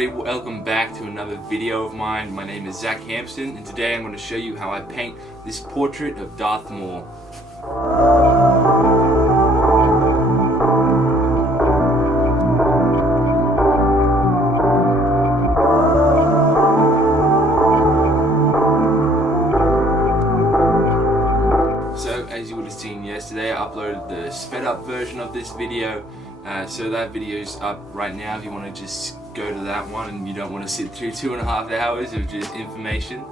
everybody, welcome back to another video of mine. My name is Hampson, and today I'm going to show you how I paint this portrait of Darth Maul. So as you would have seen yesterday, I uploaded the sped up version of this video. So that video's up right now if you want to just go to that one and you don't want to sit through 2.5 hours of just information.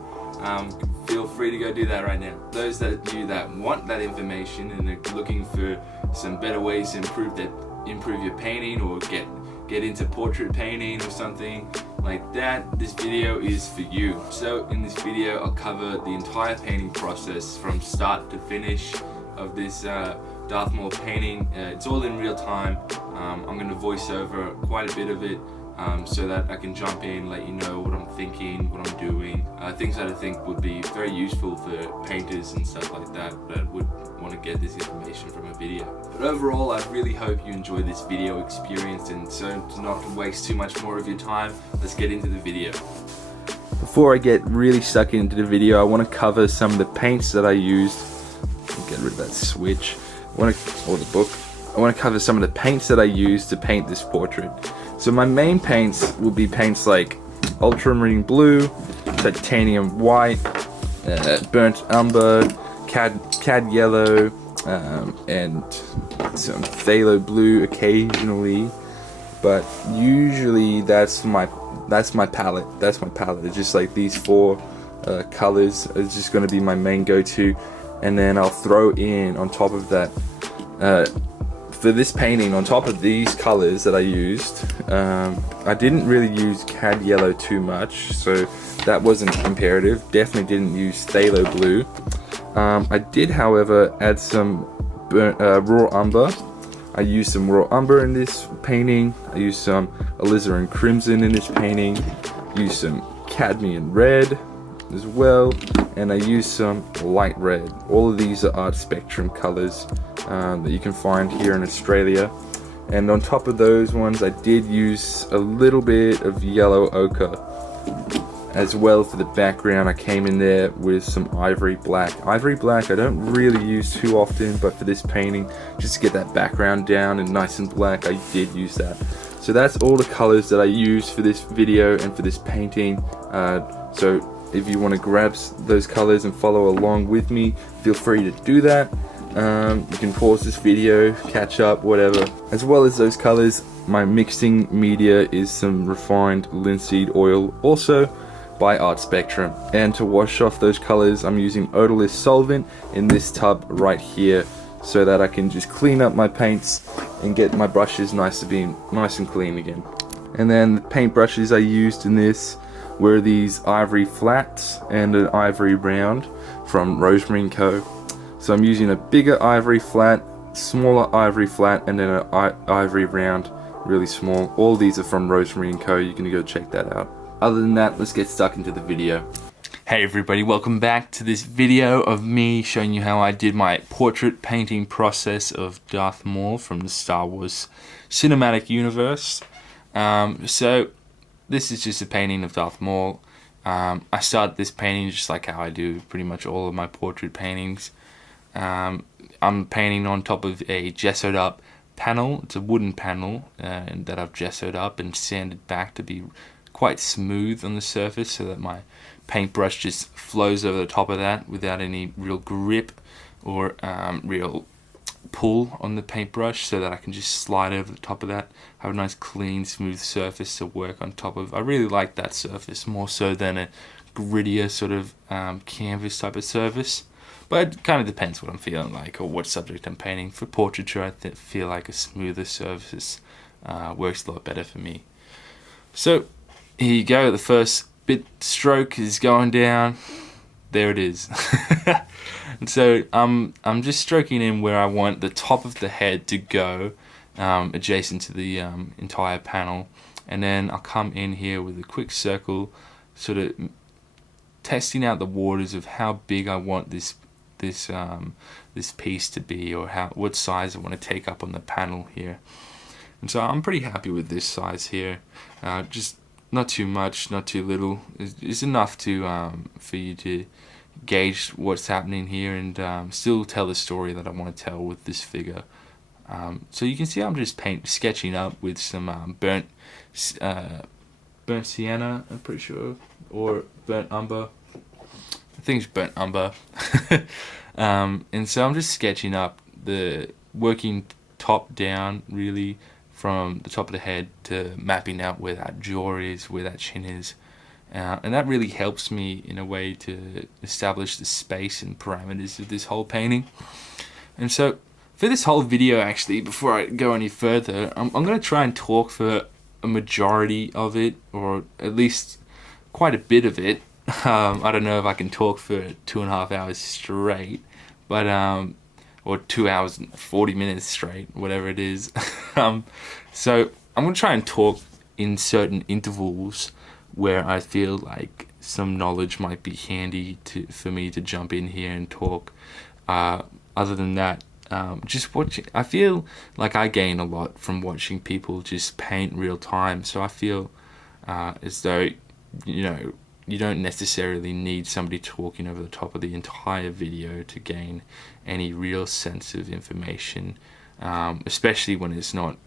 Feel free to go do that right now. Those of you that want that information and are looking for some better ways to improve your painting or get into portrait painting or something like that, this video is for you. So in this video I'll cover the entire painting process from start to finish of this Darth Maul painting. It's all in real time. I'm going to voice over quite a bit of it so that I can jump in, let you know what I'm thinking, what I'm doing, things that I think would be very useful for painters and stuff like that would want to get this information from a video. But overall, I really hope you enjoy this video experience, and so to not to waste too much more of your time, let's get into the video. Before I get really stuck into the video, I want to cover some of the paints that I used. Get rid of that switch. I want to cover some of the paints that I used to paint this portrait. So my main paints will be paints like ultramarine blue, titanium white, burnt umber, cad yellow, and some phthalo blue occasionally. But usually that's my palette. It's just like these four colors. It's just going to be my main go-to. And then I'll throw in on top of that, for this painting, on top of these colors that I used, I didn't really use cad yellow too much, so that wasn't imperative. Definitely didn't use phthalo blue. I did, however, add some raw umber. I used some raw umber in this painting. I used some alizarin crimson in this painting. Used some cadmium red as well, and I used some light red. All of these are art spectrum colors that you can find here in Australia. And on top of those ones, I did use a little bit of yellow ochre as well for the background. I came in there with some ivory black. Ivory black I don't really use too often, but for this painting, just to get that background down and nice and black, I did use that. So that's all the colors that I used for this video and for this painting. So if you want to grab those colors and follow along with me, feel free to do that. You can pause this video, catch up, whatever. As well as those colors, my mixing media is some refined linseed oil, also by Art Spectrum. And to wash off those colors, I'm using odorless solvent in this tub right here, so that I can just clean up my paints and get my brushes nice and clean again. And then the paint brushes I used in this were these ivory flats and an ivory round from Rosemary & Co. So I'm using a bigger ivory flat, smaller ivory flat, and then an ivory round, really small. All these are from Rosemary & Co. You can go check that out. Other than that, let's get stuck into the video. Hey everybody, welcome back to this video of me showing you how I did my portrait painting process of Darth Maul from the Star Wars cinematic universe. So this is just a painting of Darth Maul. I started this painting just like how I do pretty much all of my portrait paintings. I'm painting on top of a gessoed up panel. It's a wooden panel that I've gessoed up and sanded back to be quite smooth on the surface, so that my paintbrush just flows over the top of that without any real grip or real pull on the paintbrush, so that I can just slide over the top of that, have a nice clean smooth surface to work on top of. I really like that surface more so than a grittier sort of canvas type of surface, but it kind of depends what I'm feeling like or what subject I'm painting. For portraiture, I feel like a smoother surface works a lot better for me. So here you go, the first bit stroke is going down. There it is. And so I'm just stroking in where I want the top of the head to go, adjacent to the entire panel, and then I'll come in here with a quick circle, sort of testing out the waters of how big I want this piece to be, or what size I want to take up on the panel here. And so I'm pretty happy with this size here. Just not too much, not too little. It's enough to for you to gauge what's happening here and still tell the story that I want to tell with this figure. So you can see I'm just sketching up with some burnt sienna, I'm pretty sure, or burnt umber. I think it's burnt umber. And so I'm just sketching up, working top down really from the top of the head to mapping out where that jaw is, where that chin is. And that really helps me in a way to establish the space and parameters of this whole painting. And so for this whole video, actually, before I go any further, I'm going to try and talk for a majority of it, or at least quite a bit of it. I don't know if I can talk for 2.5 hours straight, but or 2 hours and 40 minutes straight, whatever it is. So I'm going to try and talk in certain intervals where I feel like some knowledge might be handy for me to jump in here and talk. Other than that, just watching, I feel like I gain a lot from watching people just paint real time. So I feel as though, you don't necessarily need somebody talking over the top of the entire video to gain any real sense of information, especially when it's not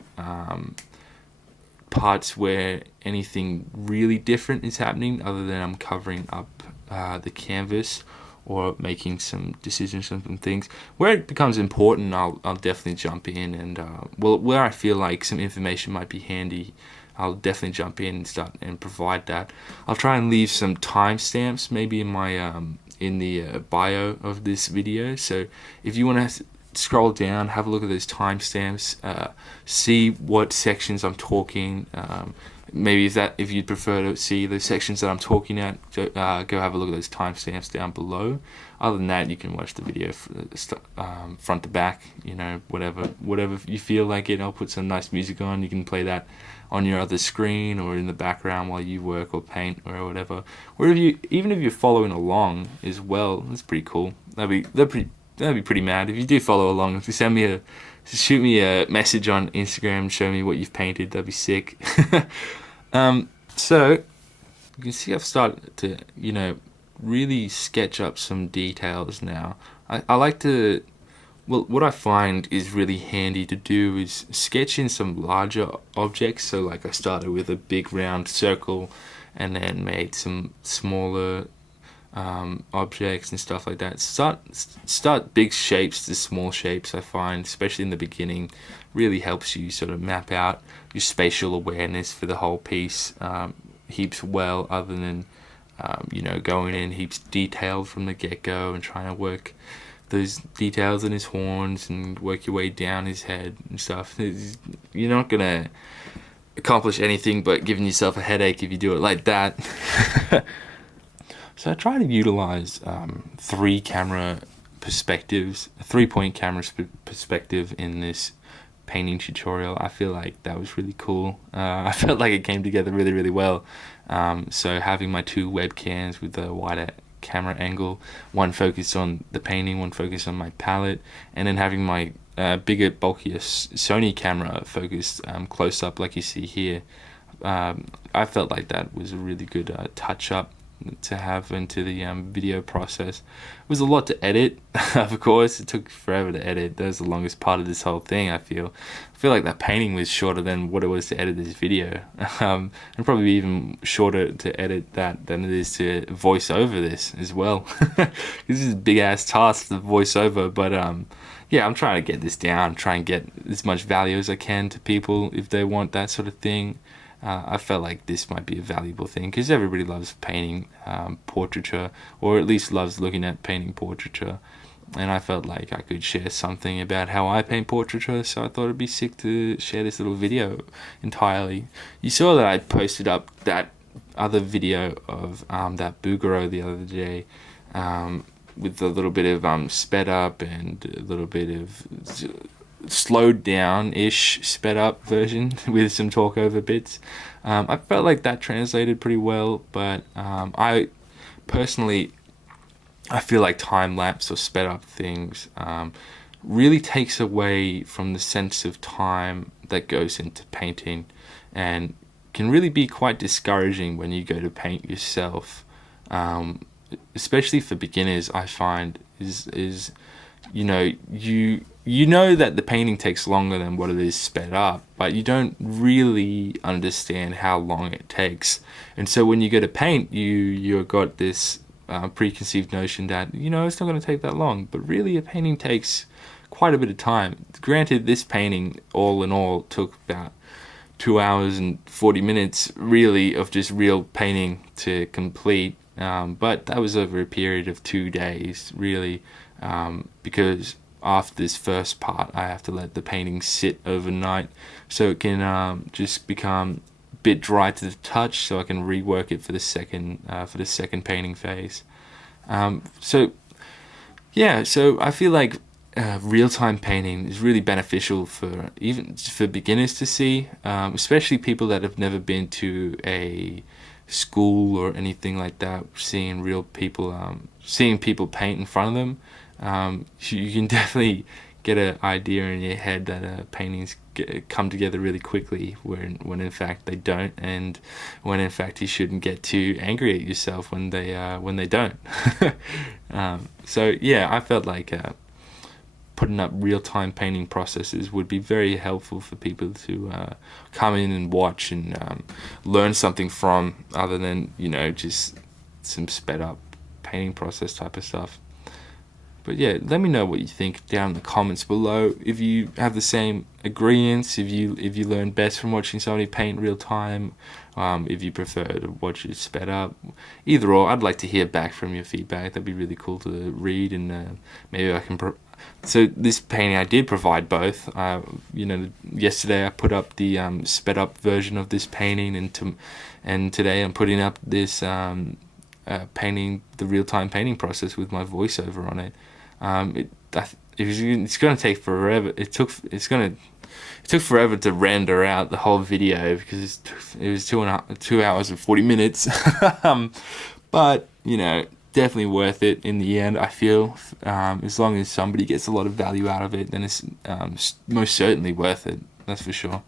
parts where anything really different is happening other than I'm covering up the canvas or making some decisions on some things. Where it becomes important, I'll definitely jump in and where I feel like some information might be handy, I'll definitely jump in and start and provide that. I'll try and leave some timestamps maybe in my in the bio of this video. So if you want to scroll down, have a look at those timestamps, see what sections I'm talking. Maybe if you'd prefer to see the sections that I'm talking at, go have a look at those timestamps down below. Other than that, you can watch the video front to back, whatever you feel like it. I'll put some nice music on. You can play that on your other screen or in the background while you work or paint or whatever. Or even if you're following along as well, that's pretty cool. That'd be pretty mad if you do follow along. If you shoot me a message on Instagram and show me what you've painted, that'd be sick. So you can see I've started to really sketch up some details now. I like to, what I find is really handy to do is sketch in some larger objects. So like I started with a big round circle and then made some smaller objects and stuff like that. Start big shapes to small shapes, I find, especially in the beginning, really helps you sort of map out your spatial awareness for the whole piece heaps well, other than going in heaps detailed from the get-go and trying to work those details in his horns and work your way down his head and stuff. You're not gonna accomplish anything but giving yourself a headache if you do it like that. So I try to utilize 3-point camera perspective in this painting tutorial. I feel like that was really cool. I felt like it came together really, really well. So having my 2 webcams with the wider camera angle, one focused on the painting, one focused on my palette, and then having my bigger, bulkier Sony camera focused close up like you see here. I felt like that was a really good touch up to have into the video process. It was a lot to edit. Of course, it took forever to edit. That was the longest part of this whole thing. I feel like that painting was shorter than what it was to edit this video, and probably even shorter to edit that than it is to voice over this as well. This is a big ass task to voice over, but yeah, I'm trying to get this down, try and get as much value as I can to people if they want that sort of thing. I felt like this might be a valuable thing because everybody loves painting portraiture, or at least loves looking at painting portraiture, and I felt like I could share something about how I paint portraiture, so I thought it'd be sick to share this little video entirely. You saw that I posted up that other video of that Bouguereau the other day, with a little bit of sped up and a little bit of slowed down-ish sped up version with some talk over bits. I felt like that translated pretty well, but I personally, I feel like time-lapse or sped up things really takes away from the sense of time that goes into painting, and can really be quite discouraging when you go to paint yourself, especially for beginners. I find is you know that the painting takes longer than what it is sped up, but you don't really understand how long it takes. And so when you go to paint, you've got this preconceived notion that it's not going to take that long, but really a painting takes quite a bit of time. Granted, this painting all in all took about 2 hours and 40 minutes really of just real painting to complete, but that was over a period of 2 days really, because after this first part I have to let the painting sit overnight so it can just become a bit dry to the touch, so I can rework it for the second painting phase. So I feel like real-time painting is really beneficial for beginners to see, especially people that have never been to a school or anything like that. Seeing people paint in front of them, you can definitely get an idea in your head that paintings come together really quickly, when in fact they don't, and when in fact you shouldn't get too angry at yourself when they don't. So yeah, I felt like putting up real-time painting processes would be very helpful for people to come in and watch and learn something from, other than just some sped up painting process type of stuff. But yeah, let me know what you think down in the comments below. If you have the same agreements, if you learn best from watching somebody paint real time, if you prefer to watch it sped up, either or, I'd like to hear back from your feedback. That'd be really cool to read, and maybe I can. So this painting, I did provide both. Yesterday I put up the sped up version of this painting, and today I'm putting up this painting, the real-time painting process with my voiceover on it. It's going to take forever. It took forever to render out the whole video because it was 2 hours and 40 minutes. But definitely worth it in the end, I feel. As long as somebody gets a lot of value out of it, then it's most certainly worth it. That's for sure.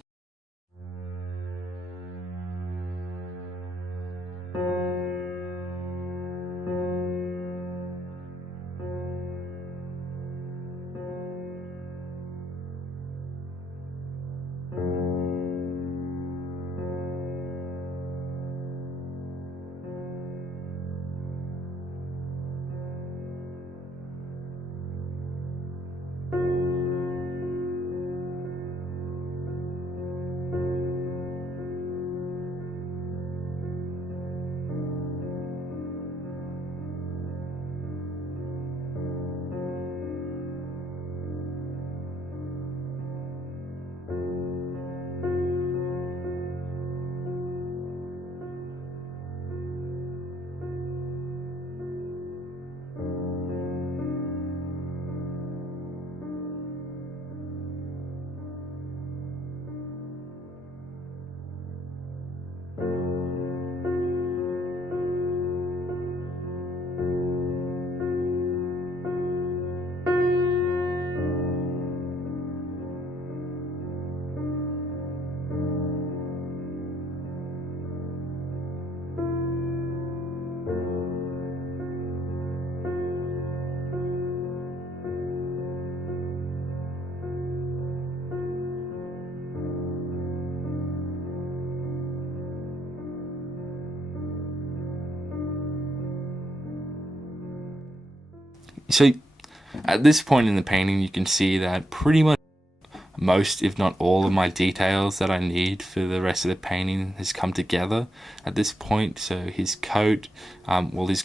So at this point in the painting, you can see that pretty much most, if not all, of my details that I need for the rest of the painting has come together at this point. So his coat,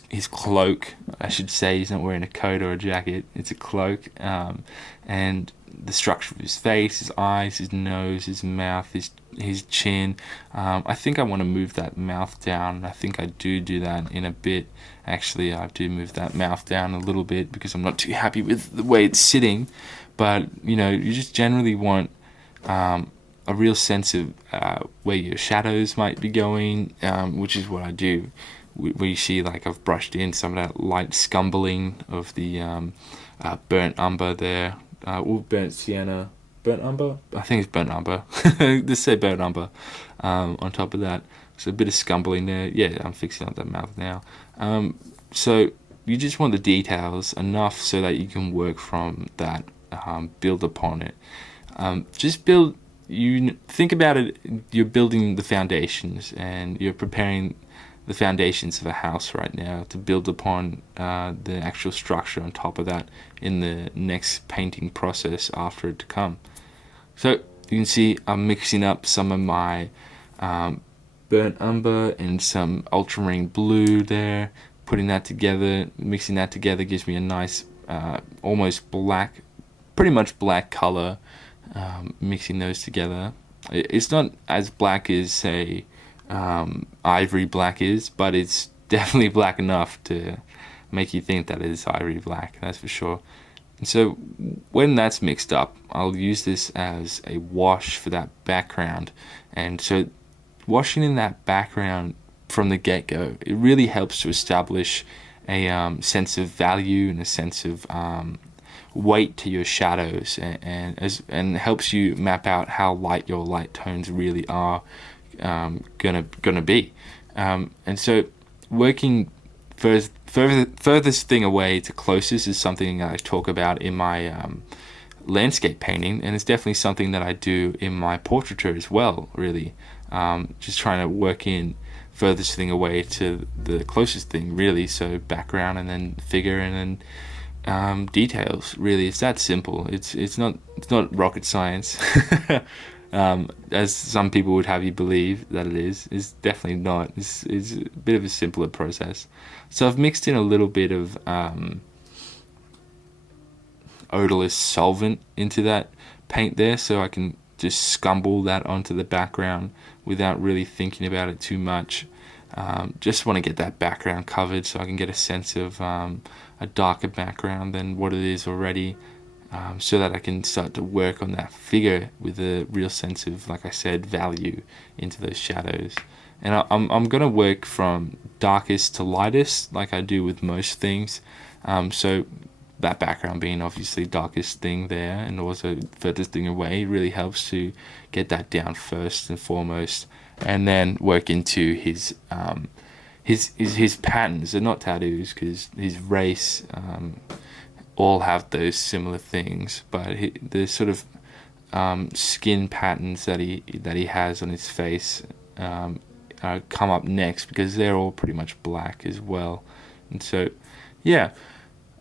his cloak, I should say, he's not wearing a coat or a jacket, it's a cloak, and the structure of his face, his eyes, his nose, his mouth, his chin. I think I want to move that mouth down. I think I do that in a bit. Actually, I do move that mouth down a little bit because I'm not too happy with the way it's sitting. But you just generally want a real sense of where your shadows might be going, which is what I do. Where you see, like, I've brushed in some of that light scumbling of the burnt umber there, or burnt sienna, burnt umber. I think it's burnt umber. Just say burnt umber on top of that. So a bit of scumbling there. Yeah, I'm fixing up that mouth now. So you just want the details enough so that you can work from that, build upon it. Just build. You think about it. You're building the foundations, and you're preparing the foundations of a house right now to build upon the actual structure on top of that in the next painting process after it to come. So you can see I'm mixing up some of my burnt umber and some ultramarine blue there, putting that together, mixing that together gives me a nice almost black, pretty much black color. Mixing those together, it's not as black as say ivory black is, but it's definitely black enough to make you think that it is ivory black, that's for sure. And so when that's mixed up, I'll use this as a wash for that background. And so washing in that background from the get-go, it really helps to establish a sense of value and a sense of weight to your shadows, and helps you map out how light your light tones really are gonna be. And so working furthest thing away to closest is something I talk about in my landscape painting, and it's definitely something that I do in my portraiture as well, really. Just trying to work in furthest thing away to the closest thing, really. So background and then figure and then details. Really, it's that simple. It's not rocket science, as some people would have you believe that it is. It's definitely not. It's a bit of a simpler process. So I've mixed in a little bit of odorless solvent into that paint there, so I can just scumble that onto the background without really thinking about it too much. Just want to get that background covered so I can get a sense of a darker background than what it is already, so that I can start to work on that figure with a real sense of, like I said, value into those shadows. And I'm going to work from darkest to lightest like I do with most things. So that background being obviously darkest thing there, and also furthest thing away, really helps to get that down first and foremost, and then work into his patterns. They're not tattoos because his race all have those similar things, but the sort of skin patterns that he has on his face come up next, because they're all pretty much black as well. And so yeah,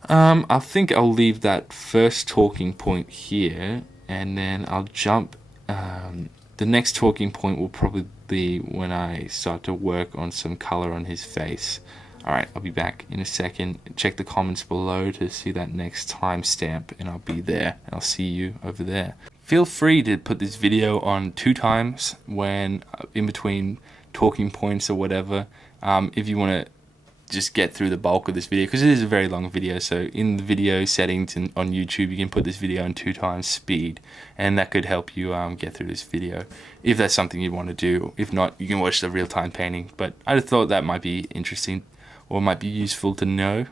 I think I'll leave that first talking point here, and then I'll jump. The next talking point will probably be when I start to work on some color on his face. Alright, I'll be back in a second. Check the comments below to see that next timestamp, and I'll be there. I'll see you over there. Feel free to put this video on 2 times when in between talking points or whatever, if you want to just get through the bulk of this video, because it is a very long video. So in the video settings on YouTube, you can put this video on 2 times speed, and that could help you get through this video if that's something you want to do. If not, you can watch the real-time painting, but I just thought that might be interesting or might be useful to know.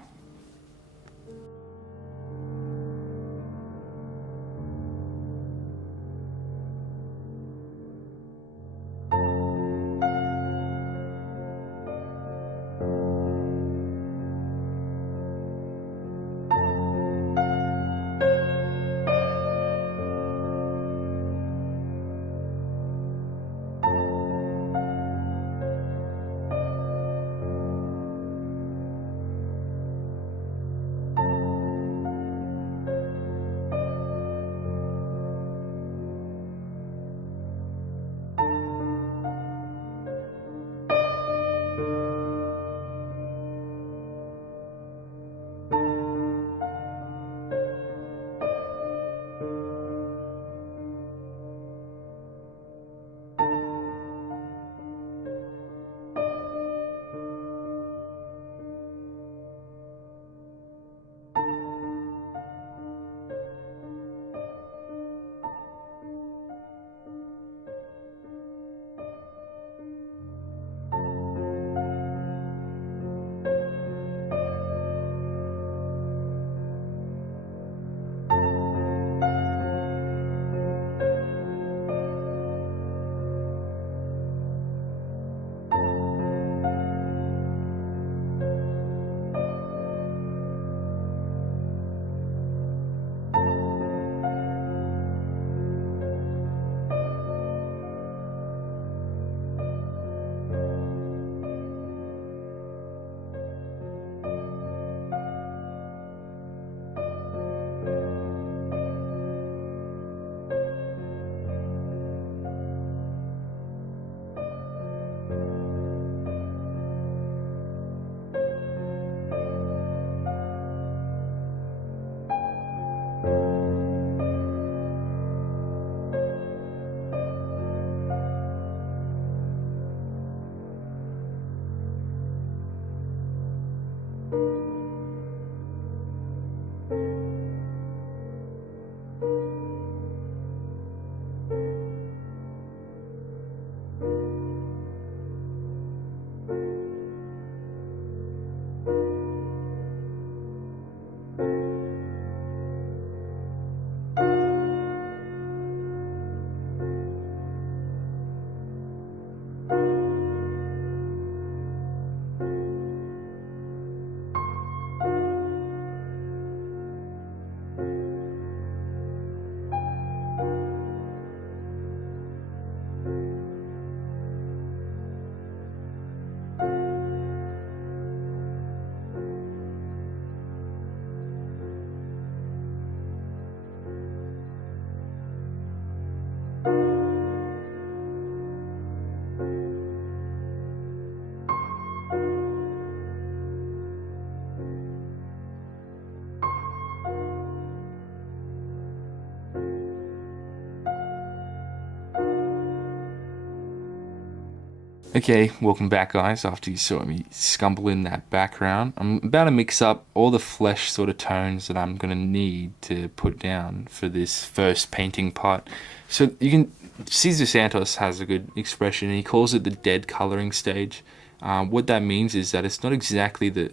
Okay, welcome back guys, after you saw me scumble in that background. I'm about to mix up all the flesh sort of tones that I'm going to need to put down for this first painting part. So you can, Cesar Santos has a good expression, he calls it the dead colouring stage. What that means is that it's not exactly the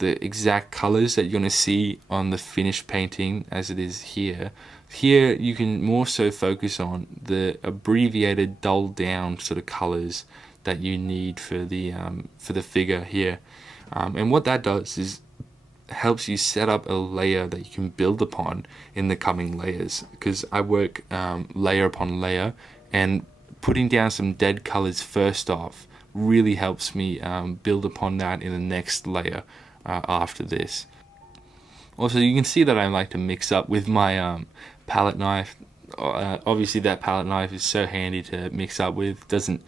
exact colors that you're going to see on the finished painting as it is here. Here you can more so focus on the abbreviated, dulled down sort of colors that you need for the figure here, and what that does is helps you set up a layer that you can build upon in the coming layers, because I work layer upon layer, and putting down some dead colors first off really helps me build upon that in the next layer after this. Also, you can see that I like to mix up with my palette knife. Obviously that palette knife is so handy to mix up with. Doesn't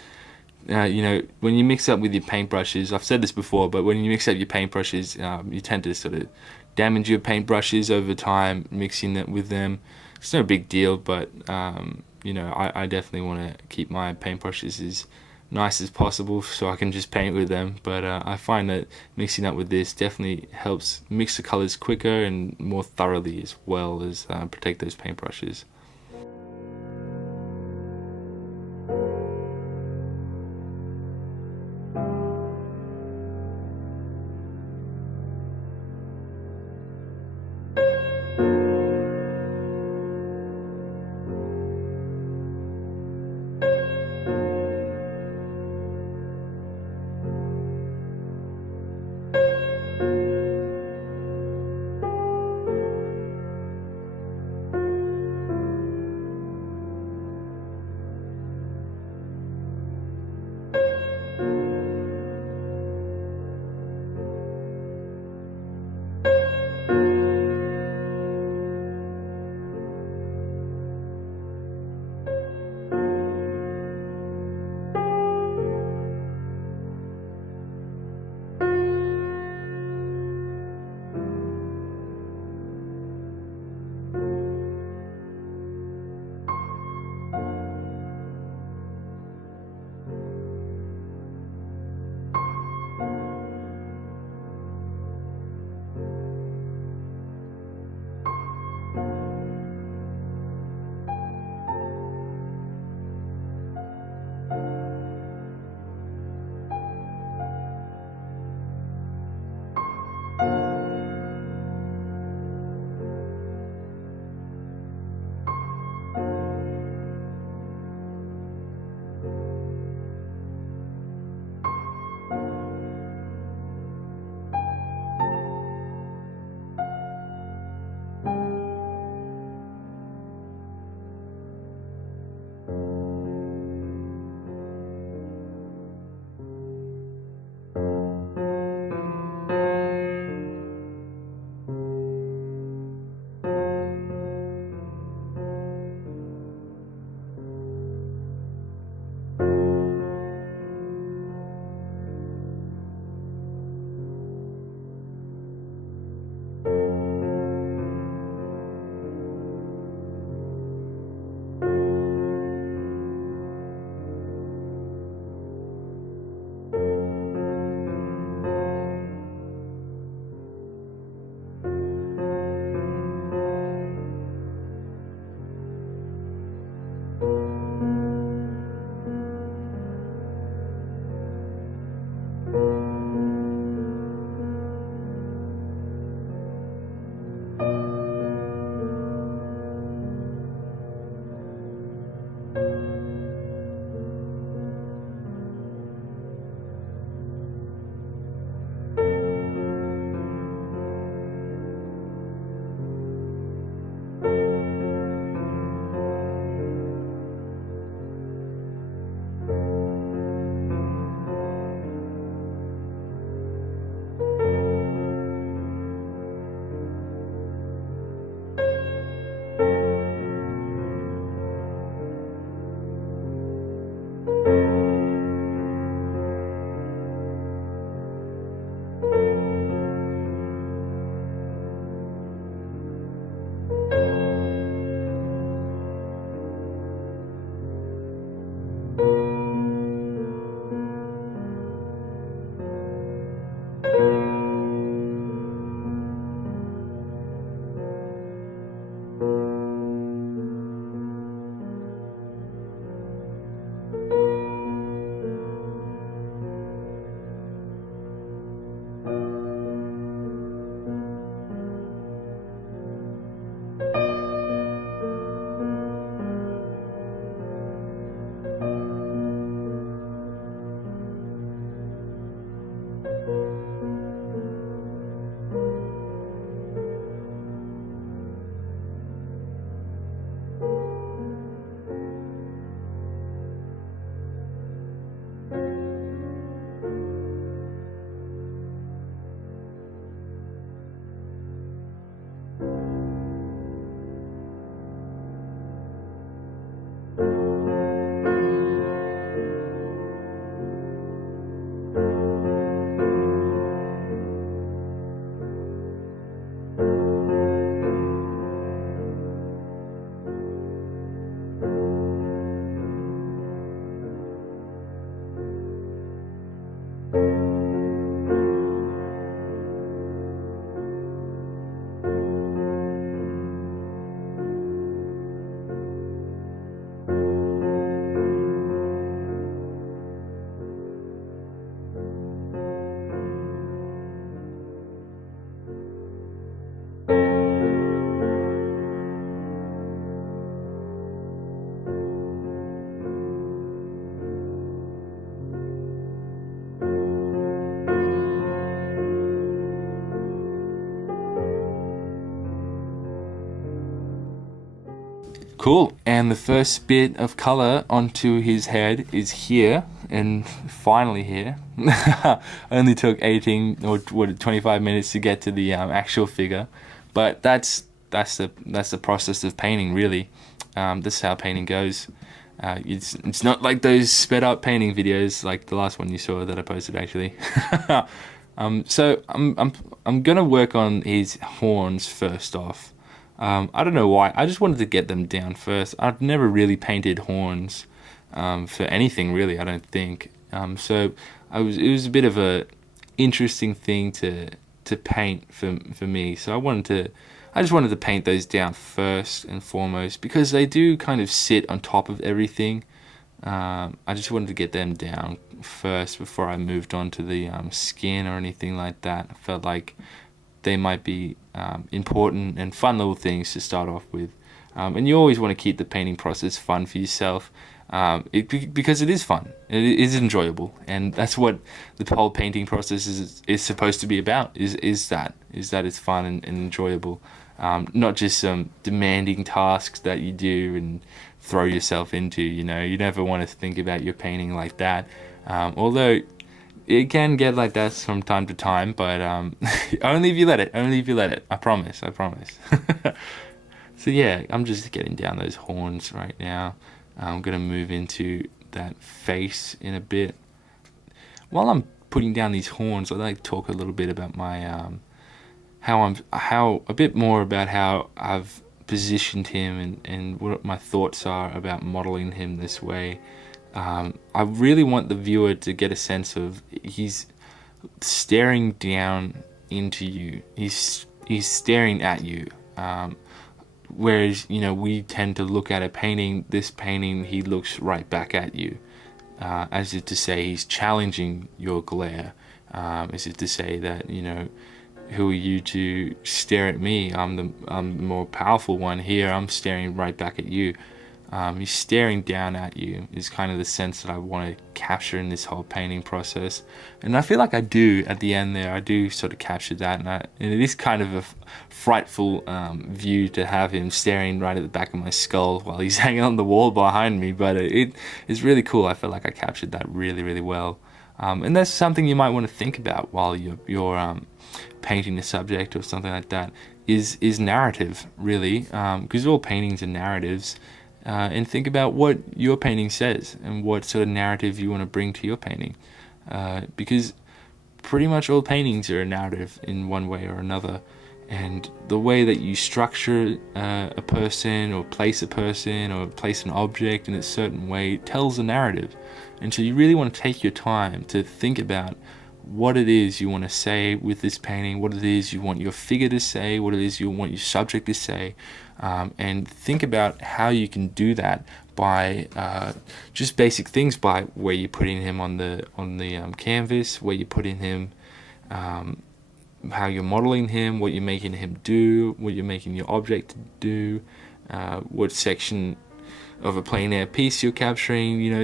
you know, when you mix up with your paintbrushes, I've said this before, but when you mix up your paintbrushes, you tend to sort of damage your paintbrushes over time mixing it with them. It's no big deal, but you know, I definitely want to keep my paintbrushes as nice as possible so I can just paint with them. But I find that mixing up with this definitely helps mix the colors quicker and more thoroughly, as well as protect those paintbrushes. Cool, and the first bit of color onto his head is here, and finally here. Only took 18 or 25 minutes to get to the actual figure, but that's the process of painting, really. This is how painting goes. It's not like those sped up painting videos like the last one you saw that I posted, actually. So I'm gonna work on his horns first off. I don't know why. I just wanted to get them down first. I've never really painted horns for anything, really, I don't think. So it was a bit of a interesting thing to paint for me. So I just wanted to paint those down first and foremost, because they do kind of sit on top of everything. I just wanted to get them down first before I moved on to the skin or anything like that. I felt like they might be important and fun little things to start off with. And you always want to keep the painting process fun for yourself, because it is fun, it is enjoyable, and that's what the whole painting process is supposed to be about, is that it's fun and enjoyable, not just some demanding tasks that you do and throw yourself into. You never want to think about your painting like that, although it can get like that from time to time, but only if you let it. I promise. So yeah, I'm just getting down those horns right now. I'm gonna move into that face in a bit. While I'm putting down these horns, I'd like to talk a little bit about my a bit more about how I've positioned him and what my thoughts are about modeling him this way. I really want the viewer to get a sense of he's staring down into you. He's staring at you. Whereas, we tend to look at a painting. This painting, he looks right back at you, as if to say he's challenging your glare, as if to say that, who are you to stare at me? I'm the more powerful one here. I'm staring right back at you. He's staring down at you is kind of the sense that I want to capture in this whole painting process, and I feel like I do at the end there. I do sort of capture that, and it is kind of a frightful view to have him staring right at the back of my skull while he's hanging on the wall behind me, but it is really cool. I feel like I captured that really, really well, and that's something you might want to think about while you're painting a subject or something like that, is narrative, really, because all paintings are narratives. And think about what your painting says and what sort of narrative you want to bring to your painting, because pretty much all paintings are a narrative in one way or another, and the way that you structure a person or place an object in a certain way tells a narrative. And so you really want to take your time to think about what it is you want to say with this painting, what it is you want your figure to say, what it is you want your subject to say, and think about how you can do that by just basic things, by where you're putting him on the canvas, where you're putting him, how you're modeling him, what you're making him do, what you're making your object do, what section of a plein air piece you're capturing.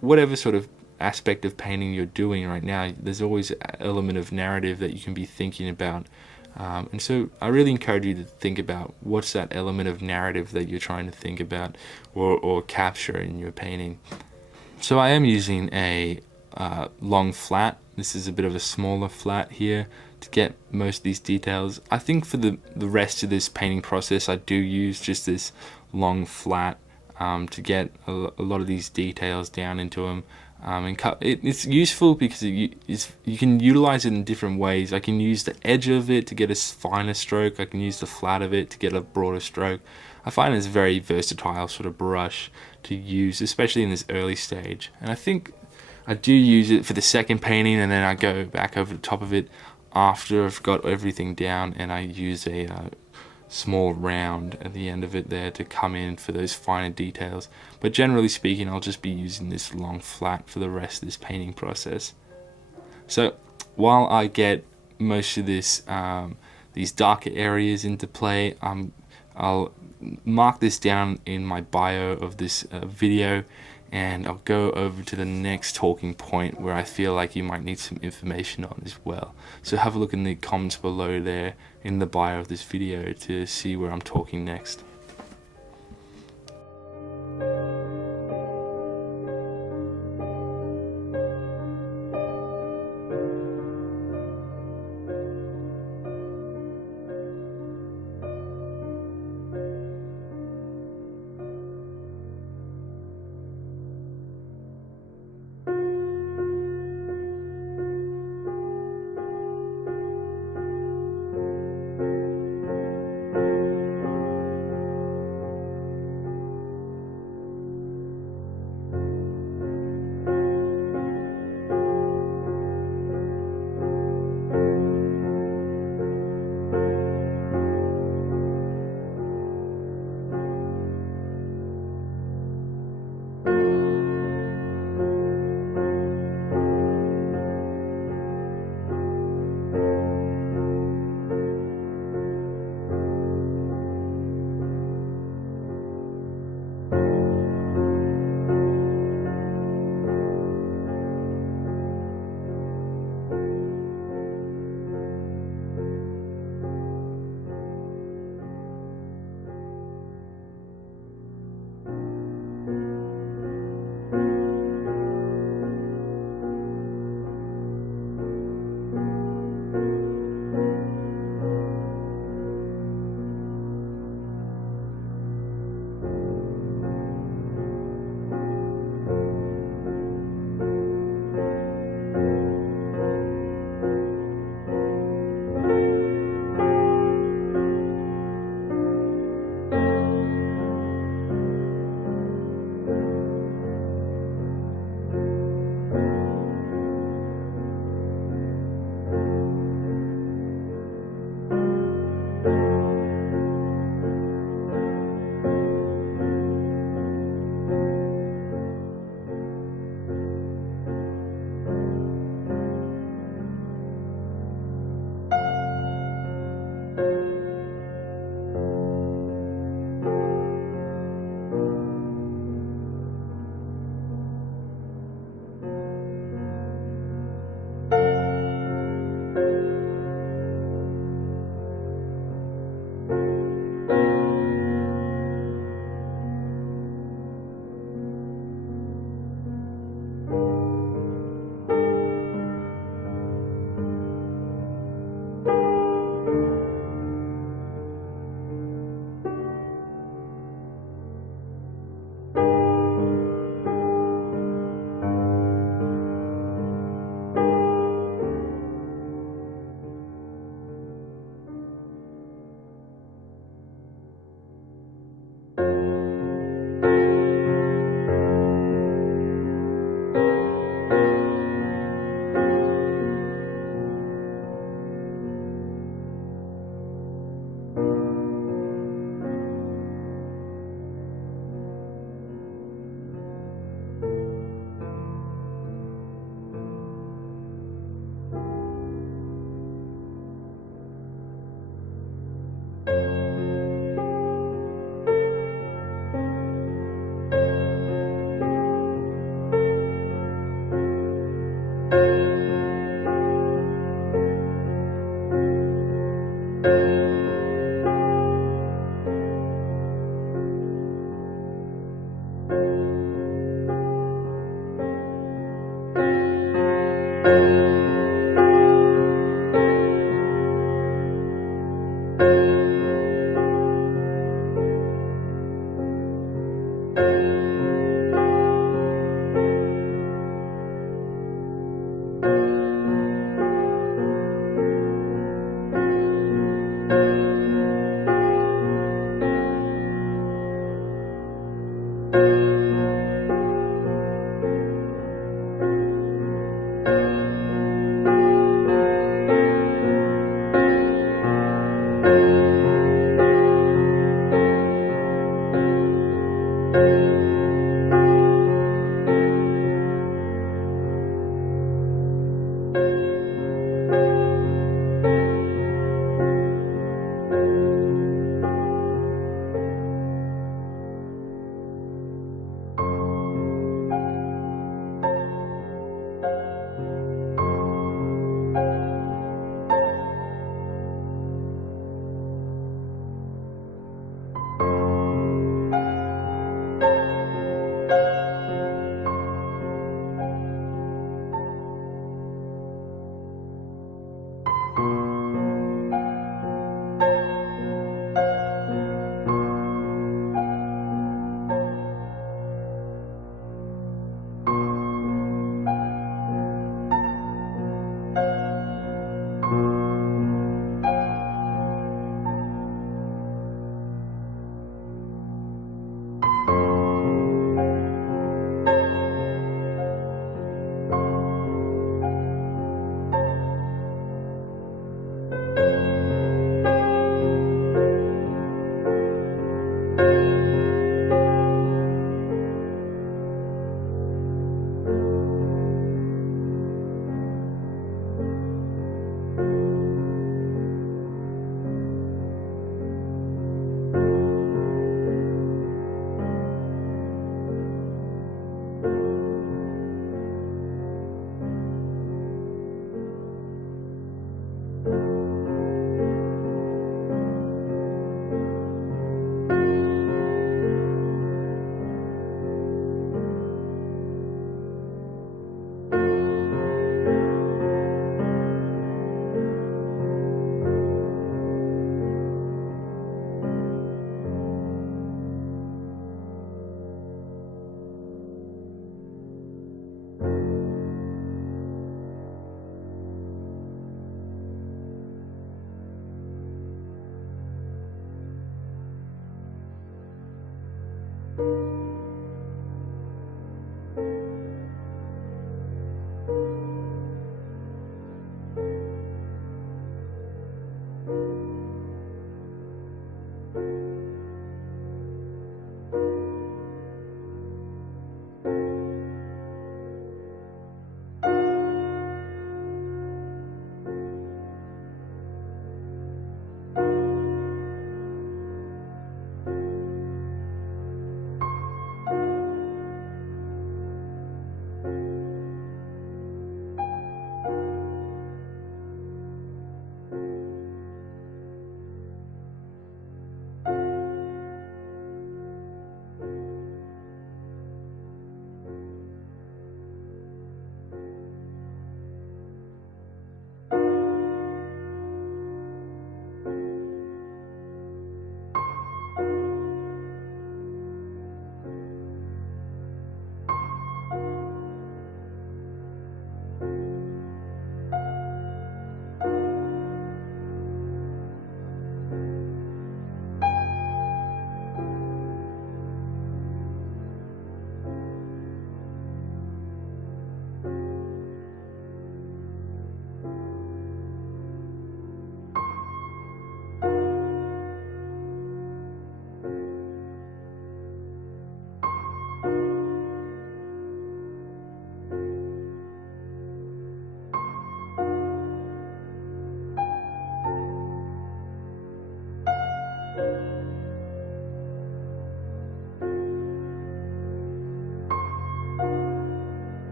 Whatever sort of aspect of painting you're doing right now, there's always an element of narrative that you can be thinking about, and so I really encourage you to think about what's that element of narrative that you're trying to think about or capture in your painting. So I am using a long flat. This is a bit of a smaller flat here to get most of these details. I think for the rest of this painting process, I do use just this long flat to get a lot of these details down into them. It's useful because you can utilize it in different ways. I can use the edge of it to get a finer stroke. I can use the flat of it to get a broader stroke. I find it's a very versatile sort of brush to use, especially in this early stage. And I think I do use it for the second painting, and then I go back over the top of it after I've got everything down, and I use a small round at the end of it there to come in for those finer details. But generally speaking, I'll just be using this long flat for the rest of this painting process. So while I get most of this these darker areas into play, I'll mark this down in my bio of this video, and I'll go over to the next talking point where I feel like you might need some information on as well. So have a look in the comments below there in the bio of this video to see where I'm talking next.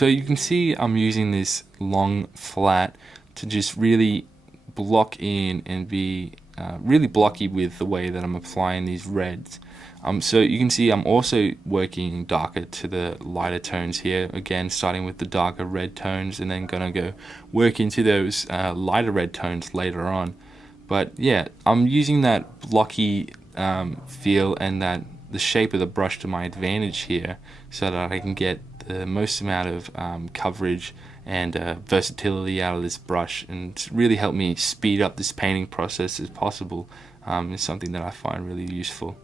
So you can see I'm using this long flat to just really block in and be really blocky with the way that I'm applying these reds. So you can see I'm also working darker to the lighter tones here, again starting with the darker red tones and then gonna go work into those lighter red tones later on. But yeah, I'm using that blocky feel and the shape of the brush to my advantage here, so that I can get the most amount of coverage and versatility out of this brush, and to really help me speed up this painting process as possible is something that I find really useful.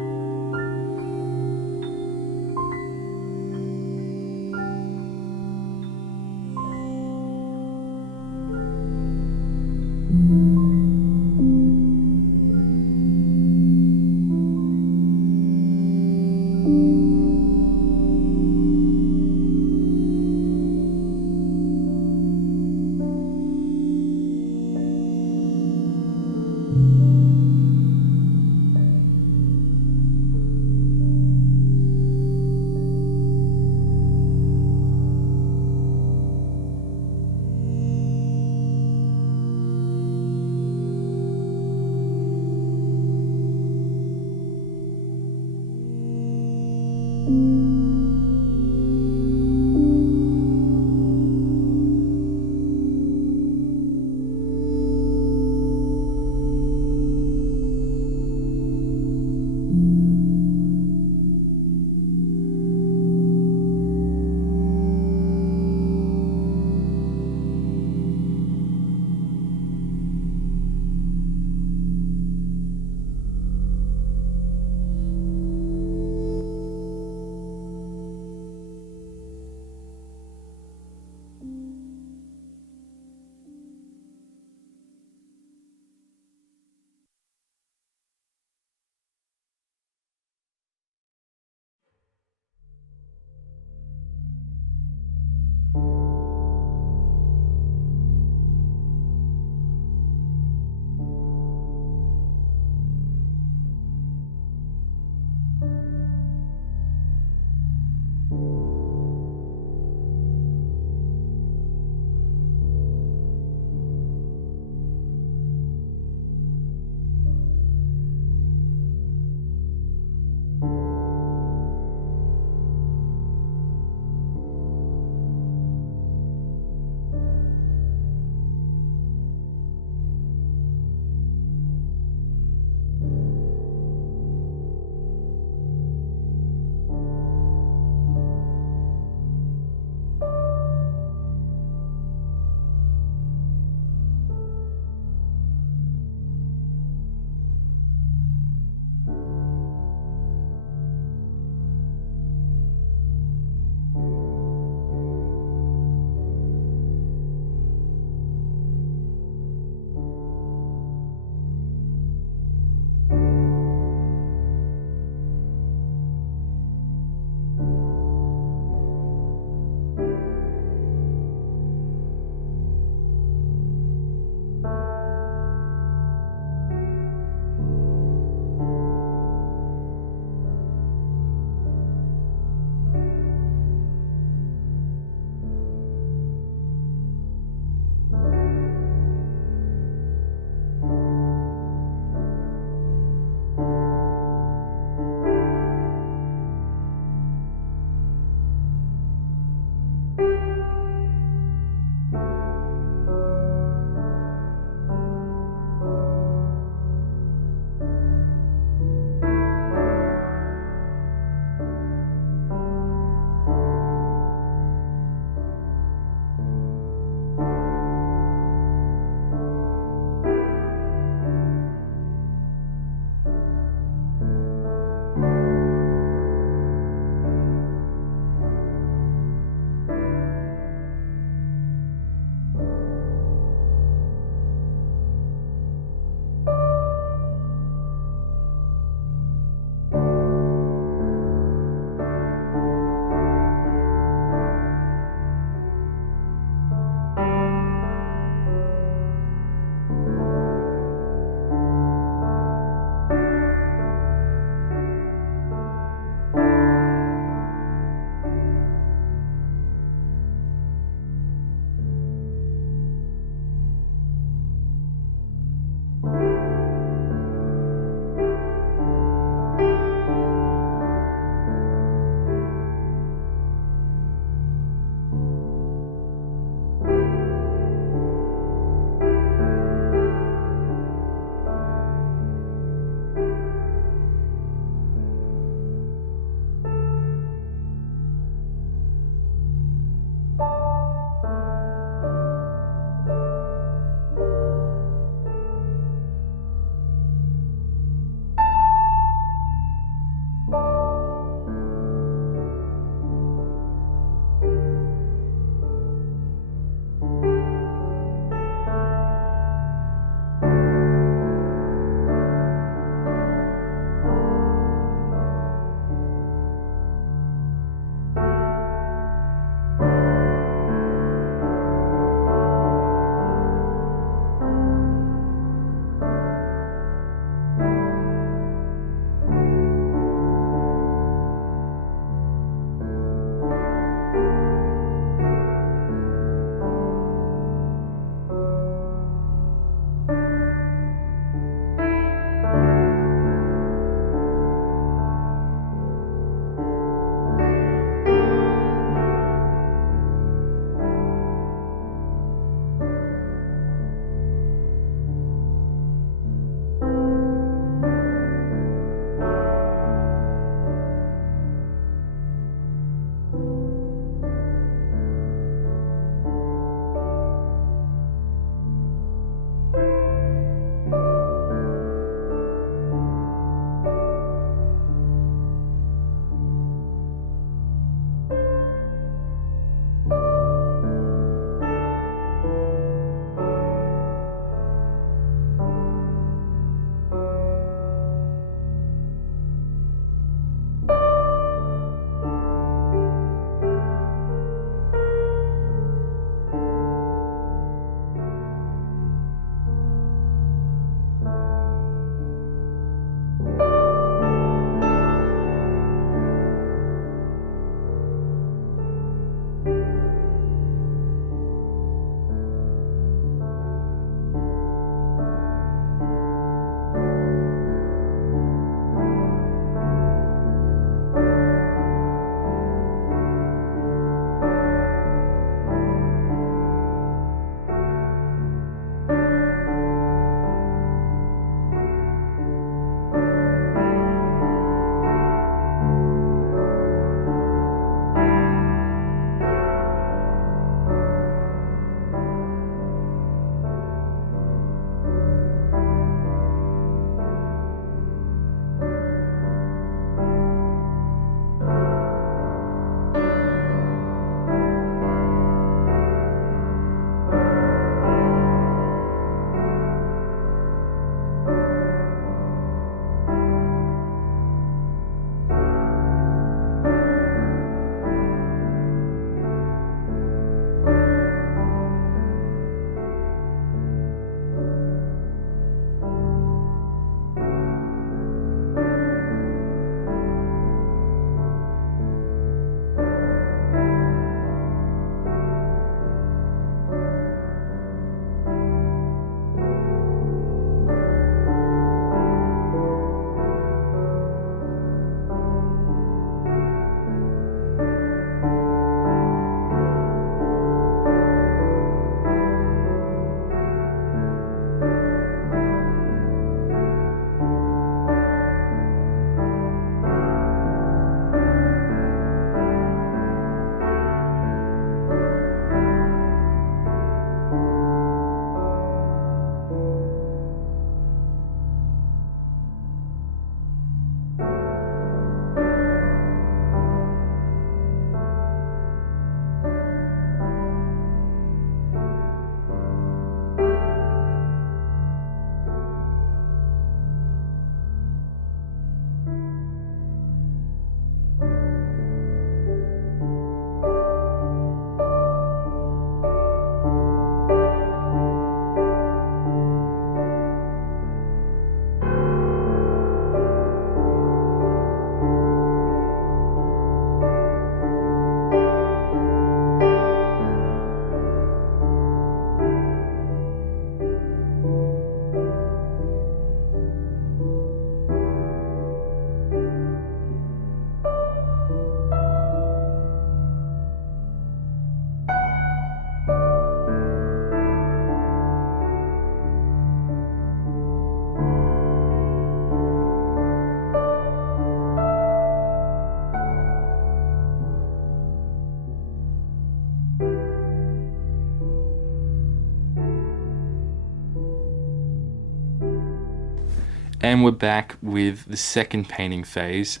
And we're back with the second painting phase.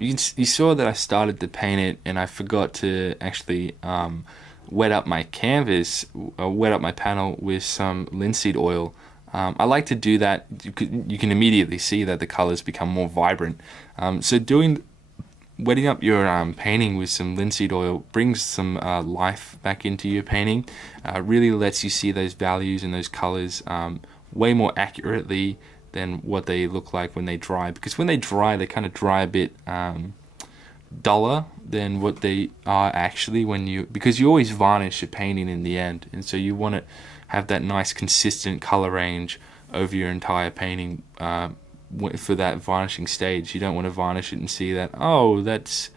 You saw that I started to paint it and I forgot to actually wet up my canvas, wet up my panel with some linseed oil. I like to do that. You can immediately see that the colors become more vibrant. So wetting up your painting with some linseed oil brings some life back into your painting. Really lets you see those values and those colors way more accurately than what they look like when they dry. Because when they dry, they kind of dry a bit duller than what they are actually because you always varnish your painting in the end, and so you want to have that nice consistent color range over your entire painting for that varnishing stage. You don't want to varnish it and see that, oh, that's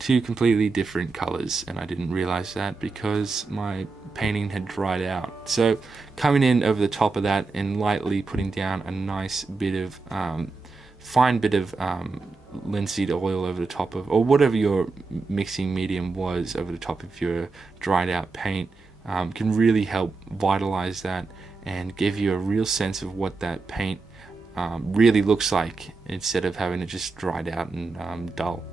two completely different colors, and I didn't realize that because my painting had dried out. So coming in over the top of that and lightly putting down a nice bit of fine bit of linseed oil over the top of, or whatever your mixing medium was, over the top of your dried out paint can really help vitalize that and give you a real sense of what that paint really looks like, instead of having it just dried out and dull.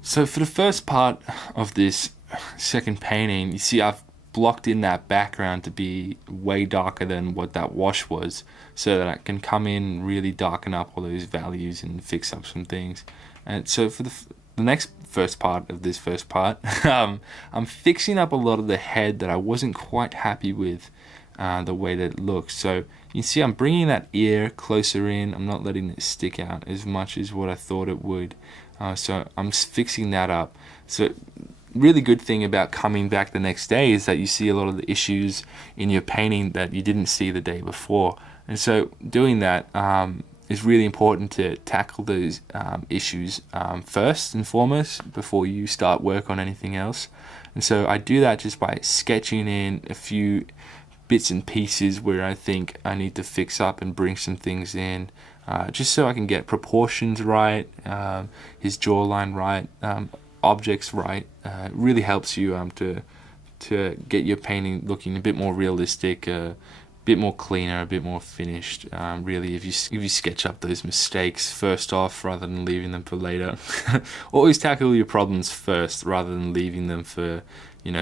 So for the first part of this second painting, you see I've blocked in that background to be way darker than what that wash was, so that I can come in and really darken up all those values and fix up some things. And so for the next first part of this first part, I'm fixing up a lot of the head that I wasn't quite happy with the way that it looks. So you can see I'm bringing that ear closer in. I'm not letting it stick out as much as what I thought it would. So I'm fixing that up. So really good thing about coming back the next day is that you see a lot of the issues in your painting that you didn't see the day before. And so doing that is really important to tackle those issues first and foremost before you start work on anything else. And so I do that just by sketching in a few bits and pieces where I think I need to fix up and bring some things in, just so I can get proportions right, his jawline right, objects right. It really helps you to get your painting looking a bit more realistic, a bit more cleaner, a bit more finished. Really, if you sketch up those mistakes first off rather than leaving them for later. Always tackle your problems first rather than leaving them for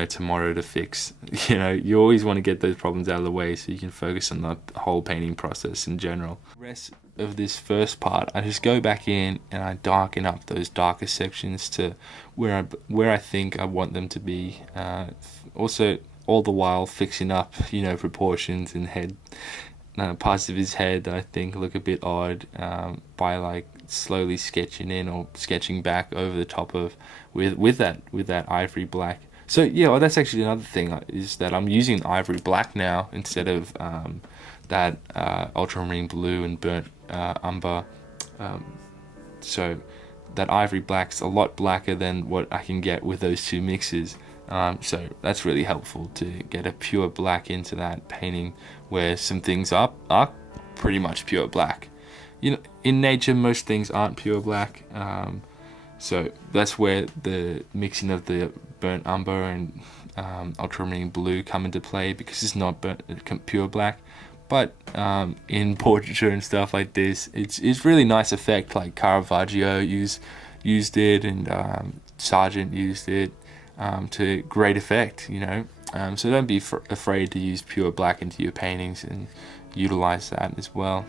tomorrow to fix. You always want to get those problems out of the way so you can focus on the whole painting process in general. The rest of this first part, I just go back in and I darken up those darker sections to where I think I want them to be. Also, all the while fixing up, proportions and head, parts of his head that I think look a bit odd, by like slowly sketching in or sketching back over the top of with that ivory black. So yeah, well, that's actually another thing, is that I'm using ivory black now instead of that ultramarine blue and burnt umber. So that ivory black's a lot blacker than what I can get with those two mixes. So that's really helpful to get a pure black into that painting, where some things are pretty much pure black. In nature, most things aren't pure black. So that's where the mixing of the burnt umber and ultramarine blue come into play, because it's not pure black. But in portraiture and stuff like this, it's really nice effect. Like Caravaggio used it, and Sargent used it to great effect. So don't be afraid to use pure black into your paintings and utilize that as well.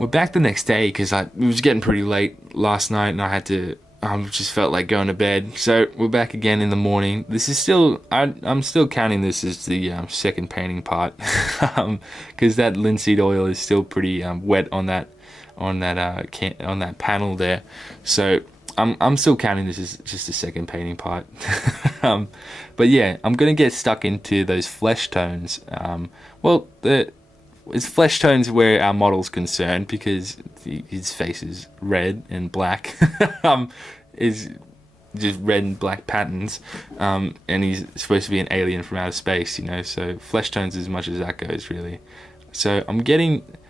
we're back the next day because it was getting pretty late last night and I had to just felt like going to bed. So we're back again in the morning. This is still, I'm still counting this as the second painting part, because that linseed oil is still pretty wet on that panel there. So I'm still counting this as just the second painting part. But yeah, I'm gonna get stuck into those flesh tones. It's flesh tones where our model's concerned, because his face is red and black. Is just red and black patterns, and he's supposed to be an alien from outer space, you know, so flesh tones as much as that goes, really. So I'm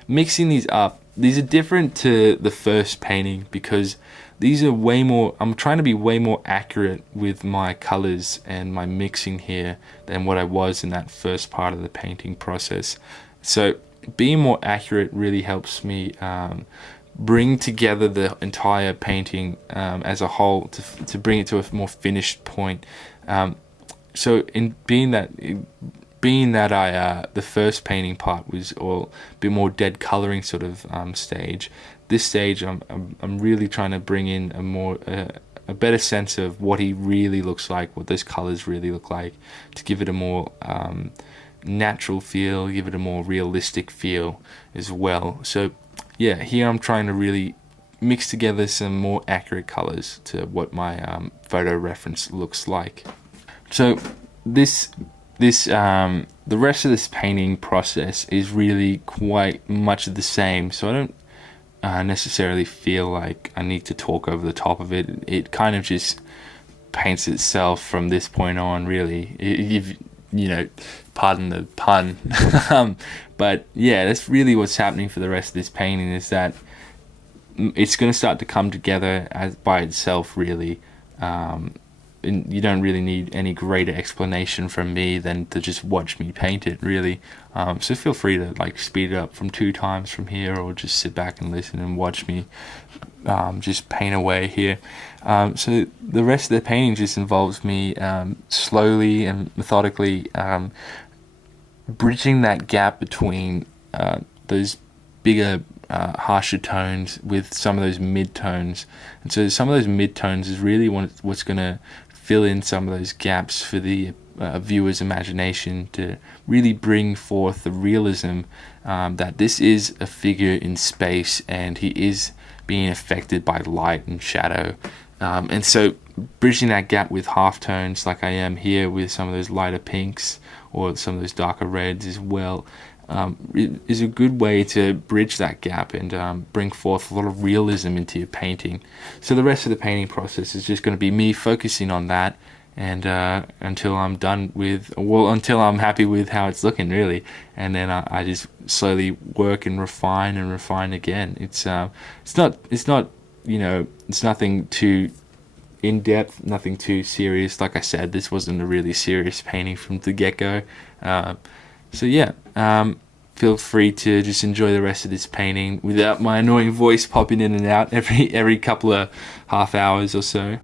mixing these up. These are different to the first painting because these are way more, I'm trying to be way more accurate with my colors and my mixing here than what I was in that first part of the painting process. So being more accurate really helps me bring together the entire painting as a whole to bring it to a more finished point. So in being that the first painting part was all a bit more dead coloring sort of stage. This stage I'm really trying to bring in a better sense of what he really looks like, what those colors really look like, to give it a more natural feel, give it a more realistic feel as well. So yeah, here I'm trying to really mix together some more accurate colors to what my photo reference looks like. So the rest of this painting process is really quite much the same, so I don't necessarily feel like I need to talk over the top of it. It kind of just paints itself from this point on, really. You know, pardon the pun. But yeah, that's really what's happening for the rest of this painting, is that it's going to start to come together by itself, really. And you don't really need any greater explanation from me than to just watch me paint it, really. So feel free to like speed it up from 2 times from here, or just sit back and listen and watch me just paint away here. So the rest of the painting just involves me slowly and methodically bridging that gap between those bigger harsher tones with some of those mid-tones. And so some of those mid-tones is really what's going to fill in some of those gaps for the viewer's imagination, to really bring forth the realism that this is a figure in space and he is being affected by light and shadow. And so bridging that gap with halftones, like I am here with some of those lighter pinks or some of those darker reds as well, is a good way to bridge that gap and bring forth a lot of realism into your painting. So the rest of the painting process is just going to be me focusing on that, and until I'm happy with how it's looking, really. And then I just slowly work and refine again. It's not you know, it's nothing too in-depth, nothing too serious. Like I said, this wasn't a really serious painting from the get-go. So yeah, feel free to just enjoy the rest of this painting without my annoying voice popping in and out every couple of half hours or so.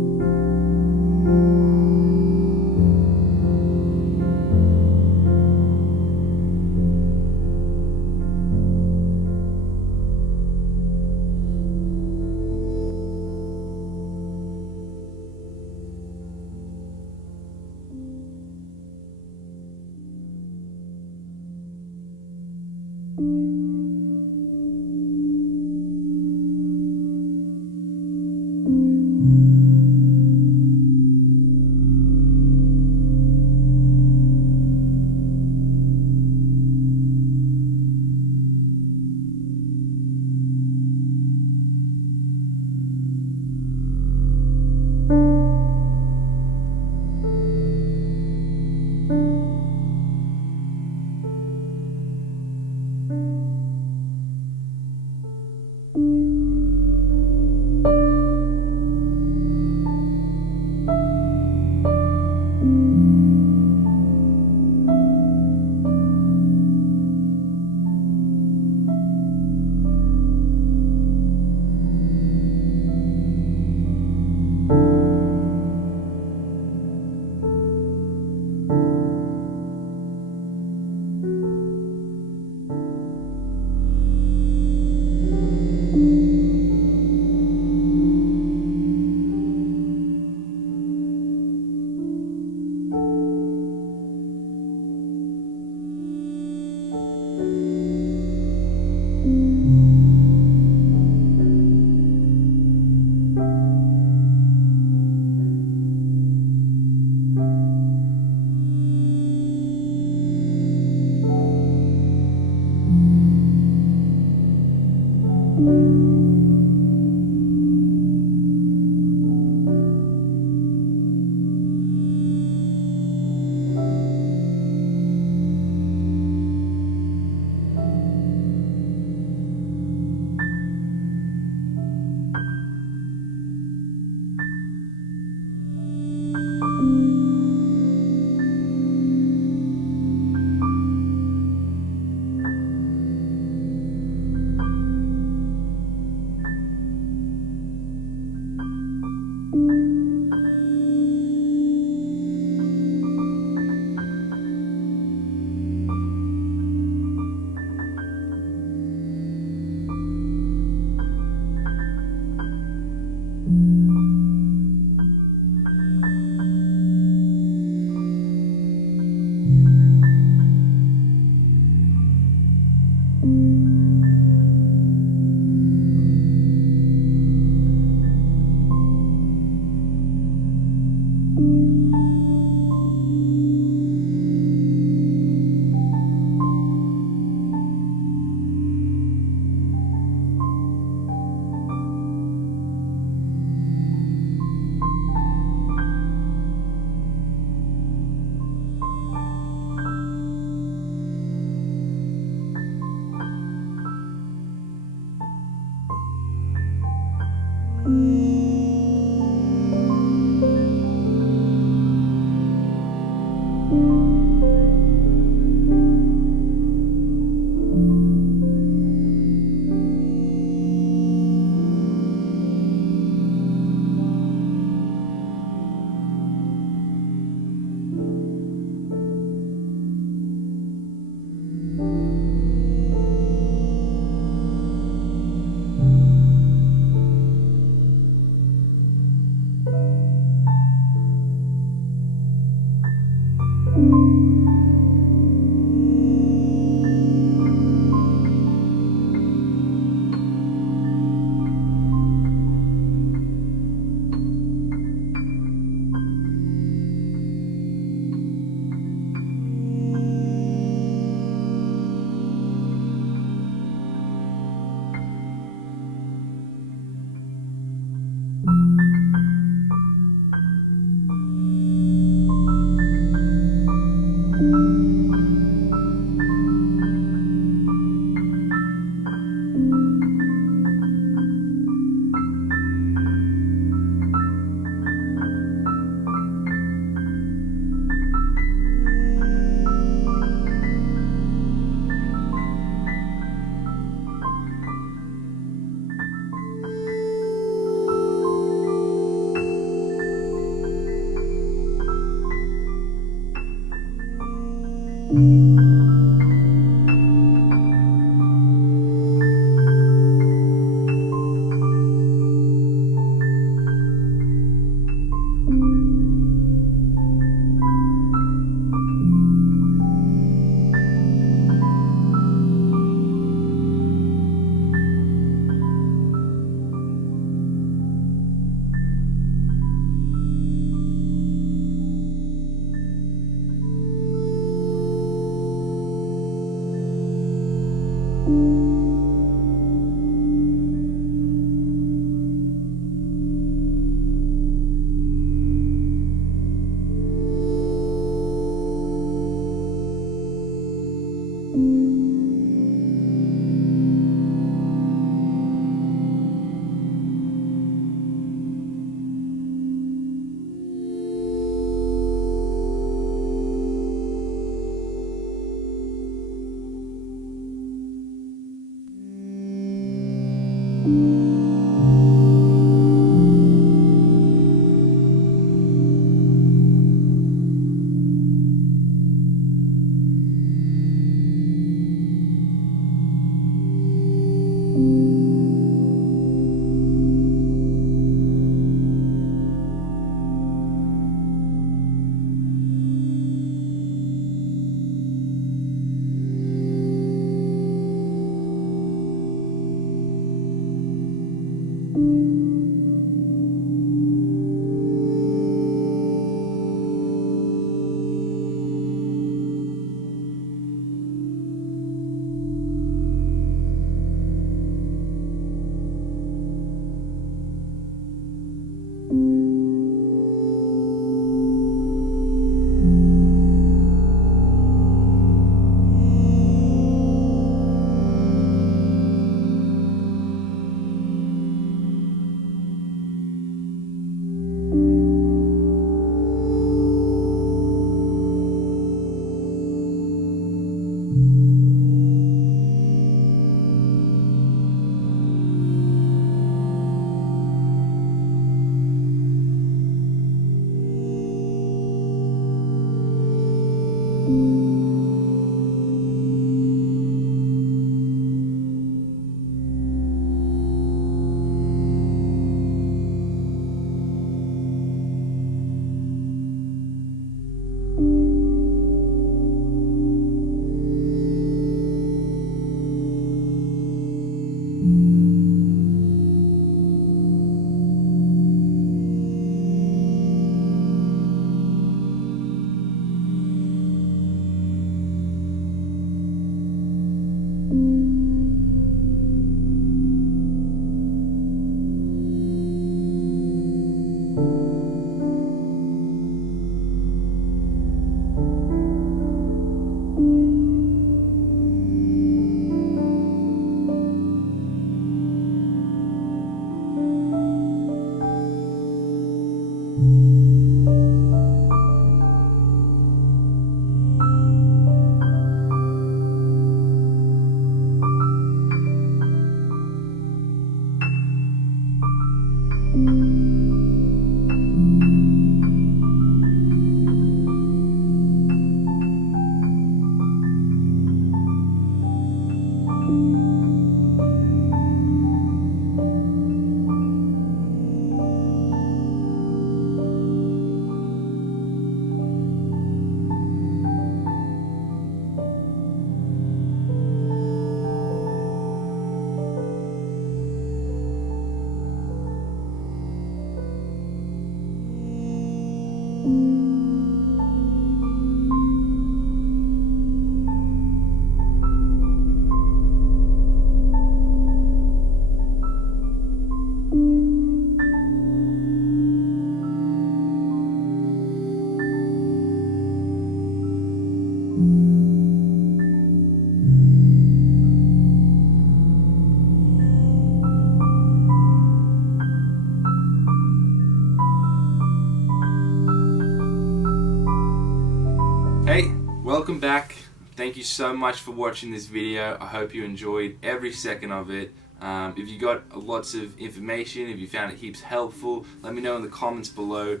welcome back. Thank you so much for watching this video. I hope you enjoyed every second of it. If you got lots of information, if you found it heaps helpful, let me know in the comments below.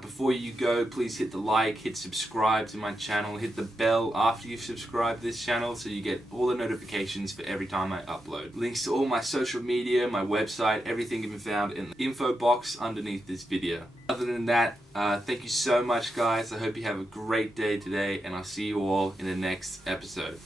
Before you go, please hit the like, hit subscribe to my channel, hit the bell after you've subscribed to this channel so you get all the notifications for every time I upload. Links to all my social media, my website, everything can be found in the info box underneath this video. Other than that, thank you so much guys. I hope you have a great day today, and I'll see you all in the next episode.